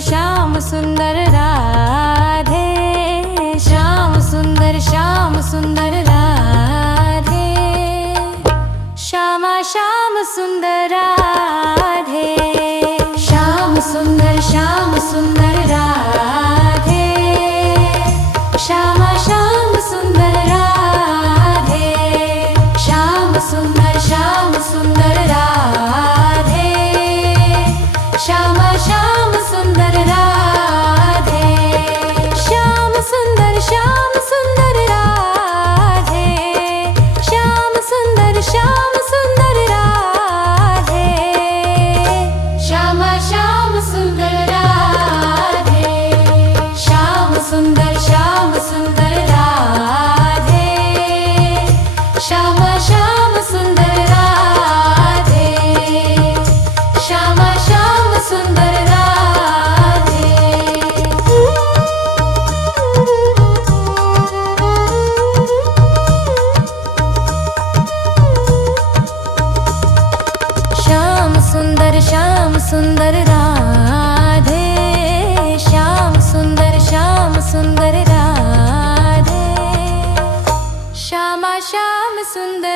श्याम सुंदर राधे, श्याम सुंदर राधे, श्यामा श्याम सुंदर राधे, श्याम सुंदर राधे, श्यामा श्याम सुंदर राधे, श्याम सुंदर राधे, श्यामा श्याम सुंदर राधे, श्याम सुंदर राधे, श्याम सुंदर राधे, श्यामा श्याम सुंदर राधे, श्याम सुंदर राधे, श्यामा श्याम सुंदर राधे, श्यामा श्याम सुंदर राधे। श्याम सुंदर राधे, श्याम सुंदर राधे, श्यामा श्याम सुंदर